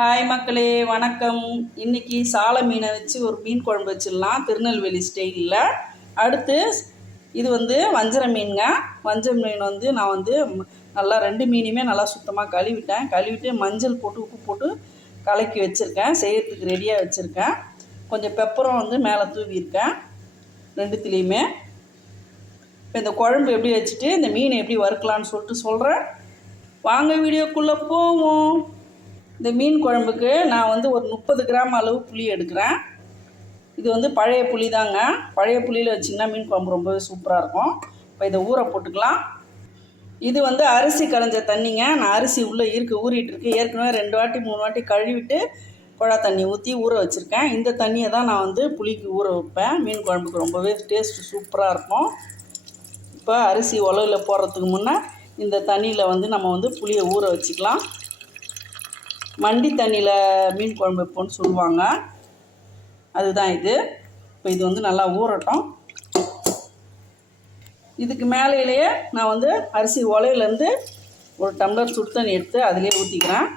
Hi மக்களே வணக்கம். இன்னைக்கு சாலை மீனை வச்சு ஒரு மீன் குழம்பு வச்சிடலாம் திருநெல்வேலி ஸ்டைலில். அடுத்து இது வந்து வஞ்சர மீனுங்க. வஞ்சர மீன் வந்து நான் வந்து நல்லா ரெண்டு மீனையுமே நல்லா சுத்தமாக கழுவிட்டேன். கழுவிட்டு மஞ்சள் போட்டு உப்பு போட்டு கலக்கி வச்சுருக்கேன். செய்கிறதுக்கு ரெடியாக வச்சுருக்கேன். கொஞ்சம் பெப்பரும் வந்து மேலே தூவியிருக்கேன் ரெண்டுத்துலேயுமே. இப்போ இந்த குழம்பு எப்படி வச்சுட்டு இந்த மீனை எப்படி வறுக்கலான்னு சொல்லிட்டு சொல்கிறேன் வாங்க வீடியோக்குள்ளே போவோம். இந்த மீன் குழம்புக்கு நான் வந்து ஒரு முப்பது கிராம் அளவு புளி எடுக்கிறேன். இது வந்து பழைய புளி தாங்க. பழைய புளியில் வச்சிங்கன்னா மீன் குழம்பு ரொம்பவே சூப்பராக இருக்கும். இப்போ இதை ஊற போட்டுக்கலாம். இது வந்து அரிசி களைஞ்ச தண்ணிங்க. நான் அரிசி உள்ளே இருக்கு ஊறிட்டு இருக்கு. ஏற்கனவே ரெண்டு வாட்டி மூணு வாட்டி கழுவிட்டு குழா தண்ணி ஊற்றி ஊற வச்சுருக்கேன். இந்த தண்ணியை தான் நான் வந்து புளிக்கு ஊற வைப்பேன். மீன் குழம்புக்கு ரொம்பவே டேஸ்ட் சூப்பராக இருக்கும். இப்போ அரிசி உலகில் போடுறதுக்கு முன்னே இந்த தண்ணியில் வந்து நம்ம வந்து புளியை ஊற வச்சுக்கலாம். மண்டி தண்ணியில் மீன் குழம்பு வைப்போம்னு சொல்லுவாங்க. அதுதான் இது. இப்போ இது வந்து நல்லா ஊறட்டும். இதுக்கு மேலேயே நான் வந்து அரிசி உலையிலேருந்து ஒரு டம்ளர் சுடு தண்ணி எடுத்து அதிலே ஊற்றிக்கிறேன்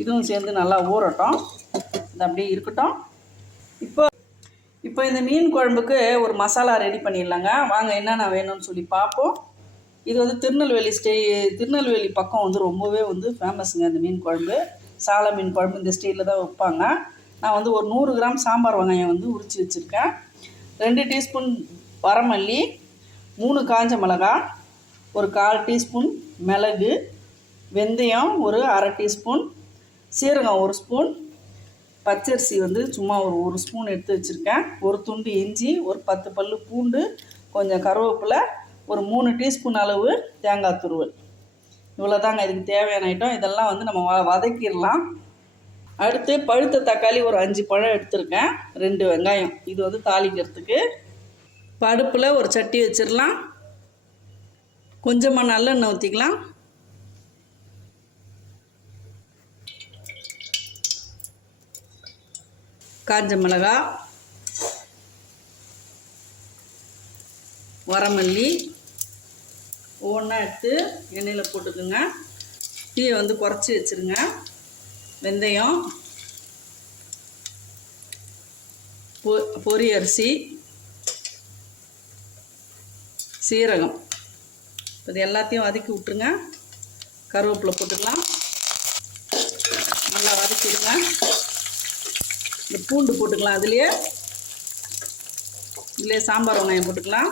இதுவும் சேர்ந்து நல்லா ஊறட்டும். இது அப்படியே இருக்கட்டும். இப்போ இப்போ இந்த மீன் குழம்புக்கு ஒரு மசாலா ரெடி பண்ணிடலாங்க. வாங்க என்னென்ன வேணும்னு சொல்லி பார்ப்போம். இது வந்து திருநெல்வேலி ஸ்டே திருநெல்வேலி பக்கம் வந்து ரொம்பவே வந்து ஃபேமஸுங்க இந்த மீன் குழம்பு. சாலை மீன் குழம்பு இந்த ஸ்டைலில் தான் வைப்பாங்க. நான் வந்து ஒரு நூறு கிராம் சாம்பார் வெங்காயம் வந்து உரித்து வச்சுருக்கேன். ரெண்டு டீஸ்பூன் வரமல்லி மூணு காஞ்ச மிளகா ஒரு கால் டீஸ்பூன் மிளகு வெந்தயம் ஒரு அரை டீஸ்பூன் சீரகம் ஒரு ஸ்பூன் பச்சரிசி வந்து சும்மா ஒரு ஒரு ஸ்பூன் எடுத்து வச்சுருக்கேன். ஒரு துண்டு இஞ்சி ஒரு பத்து பல்லு பூண்டு கொஞ்சம் கருவேப்பிலை ஒரு மூணு டீஸ்பூன் அளவு தேங்காய் துருவல். இவ்வளோ தாங்க இதுக்கு தேவையான ஐட்டம் இதெல்லாம் வந்து நம்ம வ- வதக்கிடலாம். அடுத்து பழுத்த தக்காளி ஒரு அஞ்சு பழம் எடுத்திருக்கேன். ரெண்டு வெங்காயம். இது வந்து தாளிக்கிறதுக்கு. படுப்பில் ஒரு சட்டி வச்சிடலாம். கொஞ்சமாக நல்லெண்ணெய் ஊற்றிக்கலாம் காஞ்ச மிளகா. வரமல்லி. ஒவ்வொன்றா எடுத்து எண்ணெயில் போட்டுக்குங்க. டீயை வந்து குறைச்சி வச்சுருங்க. வெந்தயம் பொ பொரி அரிசி சீரகம். இது எல்லாத்தையும் வதக்கி விட்ருங்க கருவேப்பிலை போட்டுக்கலாம். நல்லா வதக்கிடுங்க இந்த பூண்டு போட்டுக்கலாம். அதுலேயே இதுலேயே சாம்பார் வெங்காயம் போட்டுக்கலாம்.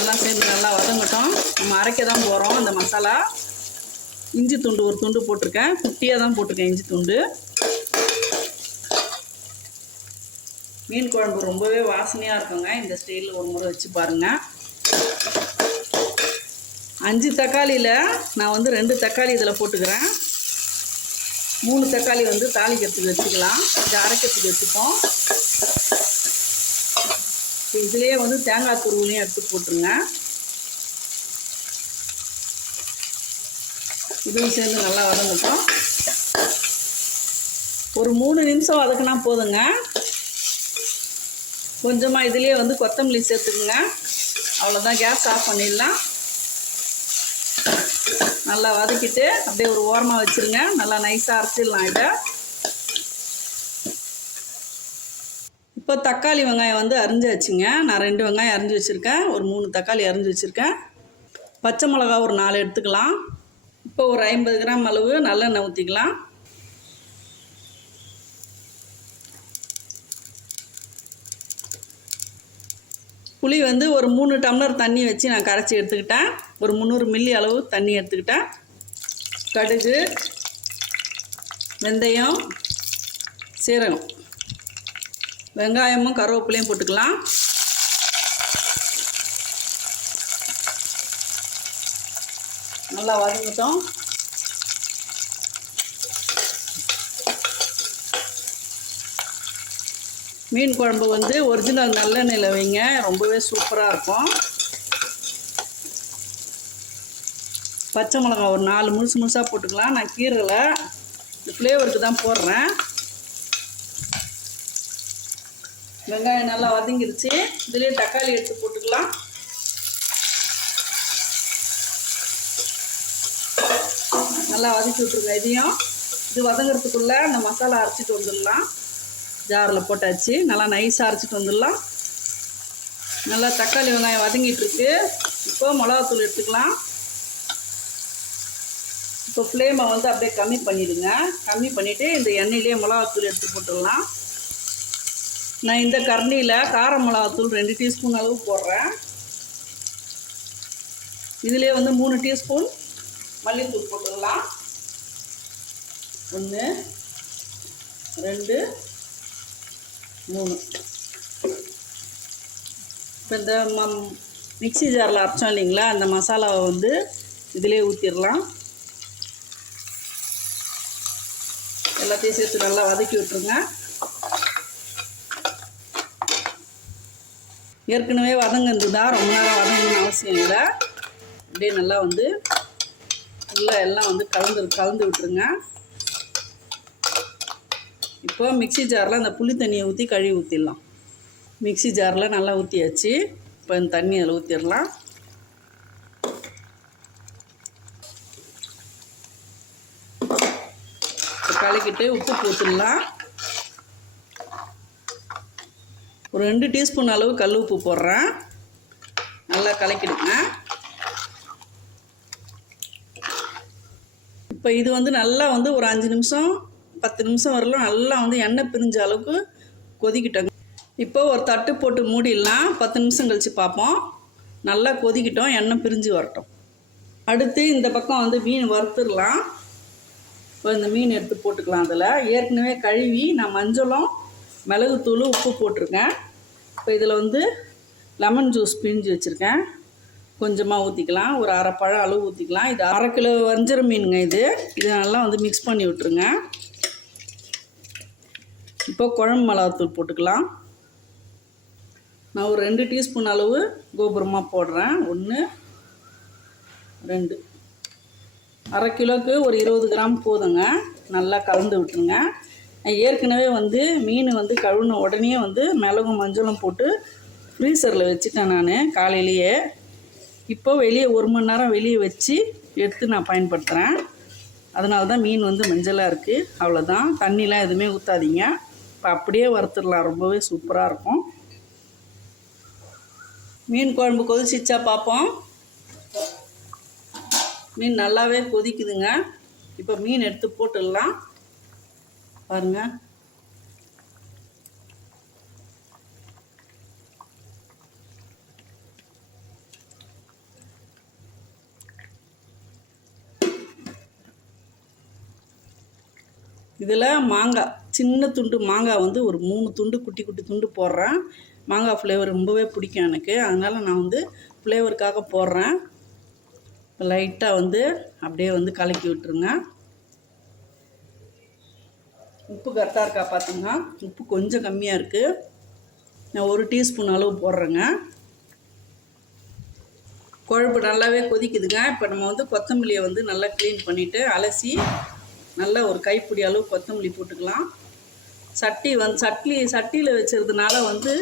எல்லாம் சேர்ந்து நல்லா வதங்கட்டும். நம்ம அரைக்க தான் போகிறோம் அந்த மசாலா. இஞ்சி துண்டு ஒரு துண்டு போட்டிருக்கேன். குட்டியாக தான் போட்டிருக்கேன் இஞ்சி துண்டு. மீன் குழம்பு ரொம்பவே வாசனையாக இருக்குங்க. இந்த ஸ்டைலில் ஒரு முறை வச்சு பாருங்கள் அஞ்சு தக்காளியில் நான் வந்து ரெண்டு தக்காளி இதில் போட்டுக்கிறேன். மூணு தக்காளி வந்து தாளிக்கிறதுக்கு வச்சுக்கலாம். இது அரைக்கிறதுக்கு வச்சுப்போம். இதுலேயே வந்து தேங்காய் துருவலையும் எடுத்து போட்டுருங்க. இதுவும் சேர்ந்து நல்லா வதங்கட்டும். ஒரு மூணு நிமிஷம் வதக்குனா போதுங்க. கொஞ்சமாக இதுலேயே வந்து கொத்தமல்லி சேர்த்துக்குங்க. அவ்வளோதான் கேஸ் ஆஃப் பண்ணிடலாம். நல்லா வதக்கிட்டு அப்படியே ஒரு ஓரமாக வச்சுருங்க. நல்லா நைஸாக அரைச்சிடலாம் இதை. இப்போ தக்காளி வெங்காயம் வந்து அரிஞ்சாச்சுங்க. நான் ரெண்டு வெங்காயம் அரிஞ்சு வச்சுருக்கேன். ஒரு மூணு தக்காளி அரிஞ்சு வச்சுருக்கேன். பச்சை மிளகா ஒரு நாலு எடுத்துக்கலாம். இப்போ ஒரு ஐம்பது கிராம் அளவு நல்லெண்ணெய் ஊற்றிக்கலாம் புளி வந்து ஒரு மூணு டம்ளர் தண்ணி வச்சு நான் கரைச்சி எடுத்துக்கிட்டேன். ஒரு முந்நூறு மில்லி அளவு தண்ணி எடுத்துக்கிட்டேன். கடுகு வெந்தயம் சீரகம். வெங்காயமும் கருவேப்பிலையும் போட்டுக்கலாம். நல்லா வதங்கட்டும். மீன் குழம்பு வந்து ஒரிஜினல் நல்லெண்ணெயில் வைங்க. ரொம்பவே சூப்பராக இருக்கும். பச்சை மிளகா ஒரு நாலு முழுசு முழுசாக போட்டுக்கலாம். நான் கீரலை இந்த ஃப்ளேவருக்கு தான் போடுறேன். வெங்காயம் நல்லா வதங்கிருச்சு. இதுலேயே தக்காளி எடுத்து போட்டுக்கலாம். நல்லா வதக்கி விட்ருங்க இதையும். இது வதங்குறதுக்குள்ளே அந்த மசாலா அரைச்சிட்டு வந்துடலாம். ஜாரில் போட்டாச்சு. நல்லா நைஸாக அரைச்சிட்டு வந்துடலாம். நல்லா தக்காளி வெங்காயம் வதங்கிட்டுருக்கு. இப்போ மிளகாத்தூள் எடுத்துக்கலாம். இப்போ ஃப்ளேமை வந்து அப்படியே கம்மி பண்ணிவிடுங்க கம்மி பண்ணிவிட்டு இந்த எண்ணெயிலே மிளகாத்தூள் எடுத்து போட்டுடலாம். நான் இந்த கரண்டியில் கார மிளகாத்தூள் ரெண்டு டீஸ்பூன் அளவு போடுறேன். இதிலே வந்து மூணு டீஸ்பூன் மல்லித்தூள் போட்டுக்கலாம். ஒன்று ரெண்டு மூணு. இப்போ இந்த ம மிக்சி ஜாரில் அரைச்சோம் இல்லைங்களா? அந்த மசாலாவை வந்து இதிலே ஊற்றிடலாம் எல்லாத்தையும் சேர்த்து நல்லா வதக்கி விட்டுருங்க. ஏற்கனவே வதங்கிருந்ததா ரொம்ப நேரம் வதங்கணும்னு அவசியம் இல்லை. அப்படியே நல்லா வந்து உள்ளே எல்லாம் வந்து கலந்து கலந்து விட்டுருங்க. இப்போ மிக்ஸி ஜாரில் அந்த புளி தண்ணியை ஊற்றி கழுவி ஊற்றிடலாம் மிக்ஸி ஜாரில் நல்லா ஊற்றியாச்சு இப்போ இந்த தண்ணி அதில் ஊற்றிடலாம் கலக்கிட்டு உப்பு போட்டுடலாம். ஒரு ரெண்டு டீஸ்பூன் அளவு கல் உப்பு போடுறேன். நல்லா கலக்கிடுங்க. இப்போ இது வந்து நல்லா வந்து ஒரு அஞ்சு நிமிஷம் பத்து நிமிஷம் வரலாம். நல்லா வந்து எண்ணெய் பிரிஞ்ச அளவுக்கு கொதிக்கிட்டோங்க இப்போ ஒரு தட்டு போட்டு மூடிடலாம். பத்து நிமிஷம் கழித்து பார்ப்போம். நல்லா கொதிக்கிட்டோம். எண்ணெய் பிரிஞ்சு வரட்டும். அடுத்து இந்த பக்கம் வந்து மீன் வறுத்துடலாம். இப்போ இந்த மீன் எடுத்து போட்டுக்கலாம். அதில் ஏற்கனவே கழுவி நான் மஞ்சளும் மிளகுத்தூள் உப்பு போட்டிருக்கேன். இப்போ இதில் வந்து லெமன் ஜூஸ் பிழிஞ்சு வச்சுருக்கேன். கொஞ்சமாக ஊற்றிக்கலாம் ஒரு அரை பழம் அளவு ஊற்றிக்கலாம் இது அரை கிலோ வஞ்சர மீனுங்க இது. இதை நல்லா வந்து மிக்ஸ் பண்ணி விட்டுருங்க. இப்போ குழம்பு மிளகாத்தூள் போட்டுக்கலாம். நான் ஒரு ரெண்டு டீஸ்பூன் அளவு கோபுரமாக போடுறேன். ஒன்று ரெண்டு. அரை கிலோவுக்கு ஒரு இருபது கிராம் போதுங்க. நல்லா கலந்து விட்டுருங்க. ஏற்கனவே வந்து மீன் வந்து கழுவின உடனே வந்து மிளகும் மஞ்சளும் போட்டு ஃப்ரீசரில் வச்சுட்டேன் நான் காலையிலேயே. இப்போ வெளியே ஒரு மணி நேரம் வெளியே வச்சு எடுத்து நான் பயன்படுத்துகிறேன் அதனால தான் மீன் வந்து மஞ்சளாக இருக்குது அவ்வளோதான் தண்ணிலாம் எதுவுமே ஊற்றாதீங்க இப்போ அப்படியே வறுத்துடலாம். ரொம்பவே சூப்பராக இருக்கும். மீன் குழம்பு கொதிச்சிச்சா பார்ப்போம். மீன் நல்லாவே கொதிக்குதுங்க. இப்போ மீன் எடுத்து போட்டுடலாம். பாருங்கள் இதில் மாங்காய் சின்ன துண்டு மாங்காய் வந்து ஒரு மூணு துண்டு குட்டி குட்டி துண்டு போடுறேன். மாங்காய் ஃப்ளேவர் ரொம்பவே பிடிக்கும் எனக்கு. அதனால் நான் வந்து ஃப்ளேவருக்காக போடுறேன். லைட்டாக வந்து அப்படியே வந்து கலக்கி விட்டுருங்க. உப்பு கரெக்டாக இருக்கா பார்த்துங்க உப்பு கொஞ்சம் கம்மியாக இருக்குது நான் ஒரு டீஸ்பூன் அளவு போடுறேங்க. குழம்பு நல்லாவே கொதிக்குதுங்க. இப்போ நம்ம வந்து கொத்தமல்லியை வந்து நல்லா க்ளீன் பண்ணிவிட்டு அலசி நல்லா ஒரு கைப்பிடி அளவு கொத்தமல்லி போட்டுக்கலாம். சட்டி வந்து சட்லி சட்டியில் வச்சுருதுனால வந்து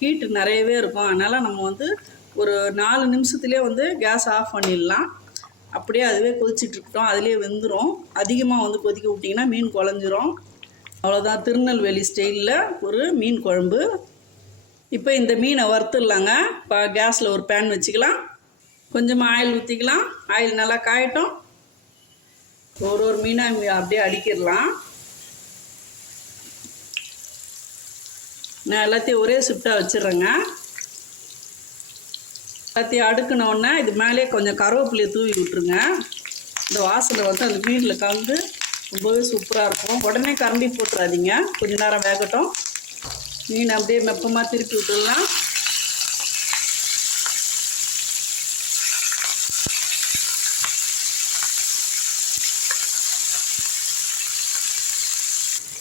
ஹீட்டு நிறையவே இருக்கும். அதனால் நம்ம வந்து ஒரு நாலு நிமிஷத்துலேயே வந்து கேஸ் ஆஃப் பண்ணிடலாம். அப்படியே அதுவே கொதிச்சிட்ருக்கட்டும் அதுலேயே வெந்துடும் அதிகமாக வந்து கொதிக்க விட்டிங்கன்னா மீன் குழஞ்சிரும். அவ்வளோதான் திருநெல்வேலி ஸ்டைலில் ஒரு மீன் குழம்பு. இப்போ இந்த மீனை வறுத்துடலாங்க. இப்போ கேஸில் ஒரு பேன் வச்சுக்கலாம். கொஞ்சமாக ஆயில் ஊற்றிக்கலாம் ஆயில் நல்லா காயட்டும். ஒரு ஒரு மீனாக அப்படியே அடிக்கிடலாம். நான் எல்லாத்தையும் ஒரே ஷிஃப்டாக வச்சிடுறேங்க. எல்லாத்தையும் அடுக்கினோடனே இது மேலே கொஞ்சம் கருவேப்பிலையை தூவி விட்ருங்க இந்த வாசனை வந்து அந்த மீனில் கலந்து ரொம்பவே சூப்பராக இருக்கும். உடனே கரண்டி போட்டுறாதீங்க. கொஞ்ச நேரம் வேகட்டும். மீன் அப்படியே மெப்பமாக திருப்பி விட்டுடலாம்.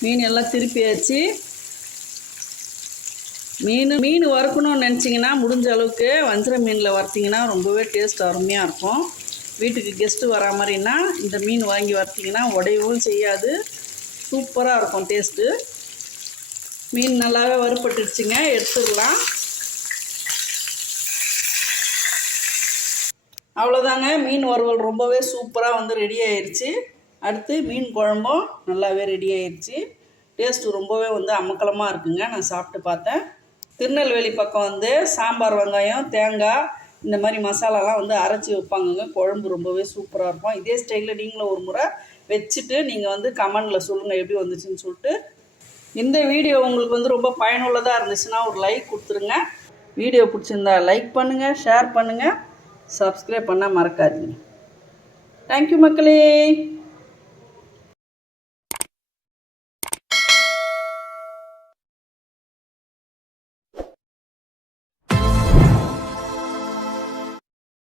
மீன் எல்லாம் திருப்பியாச்சு. மீன் மீன் வறுக்கணும்னு நினச்சிங்கன்னா முடிஞ்ச அளவுக்கு வஞ்சர மீனில் வறுத்திங்கன்னா ரொம்பவே டேஸ்ட் அருமையாக இருக்கும். வீட்டுக்கு கெஸ்ட்டு வரா மாதிரின்னா இந்த மீன் வாங்கி வறுத்திங்கன்னா உடையவும் செய்யாது. சூப்பராக இருக்கும் டேஸ்ட்டு மீன் நல்லாவே வறுப்பட்டுடுச்சுங்க எடுத்துடலாம். அவ்வளோதாங்க மீன் வறுவல் ரொம்பவே சூப்பராக வந்து ரெடி ஆயிடுச்சு அடுத்து மீன் குழம்பும் நல்லாவே ரெடி ஆயிடுச்சு டேஸ்ட்டு ரொம்பவே வந்து அமக்கலமாக இருக்குங்க நான் சாப்பிட்டு பார்த்தேன். திருநெல்வேலி பக்கம் வந்து சாம்பார் வெங்காயம் தேங்காய் இந்த மாதிரி மசாலாலாம் வந்து அரைச்சி வைப்பாங்கங்க. குழம்பு ரொம்பவே சூப்பராக இருக்கும். இதே ஸ்டைலில் நீங்களும் ஒரு முறை வச்சுட்டு நீங்கள் வந்து கமெண்டில் சொல்லுங்கள் எப்படி வந்துச்சுன்னு சொல்லிட்டு. இந்த வீடியோ உங்களுக்கு வந்து ரொம்ப பயனுள்ளதாக இருந்துச்சுன்னா ஒரு லைக் கொடுத்துருங்க. வீடியோ பிடிச்சிருந்தா லைக் பண்ணுங்கள் ஷேர் பண்ணுங்கள் சப்ஸ்கிரைப் பண்ண மறக்காதீங்க. தேங்க்யூ மக்களே.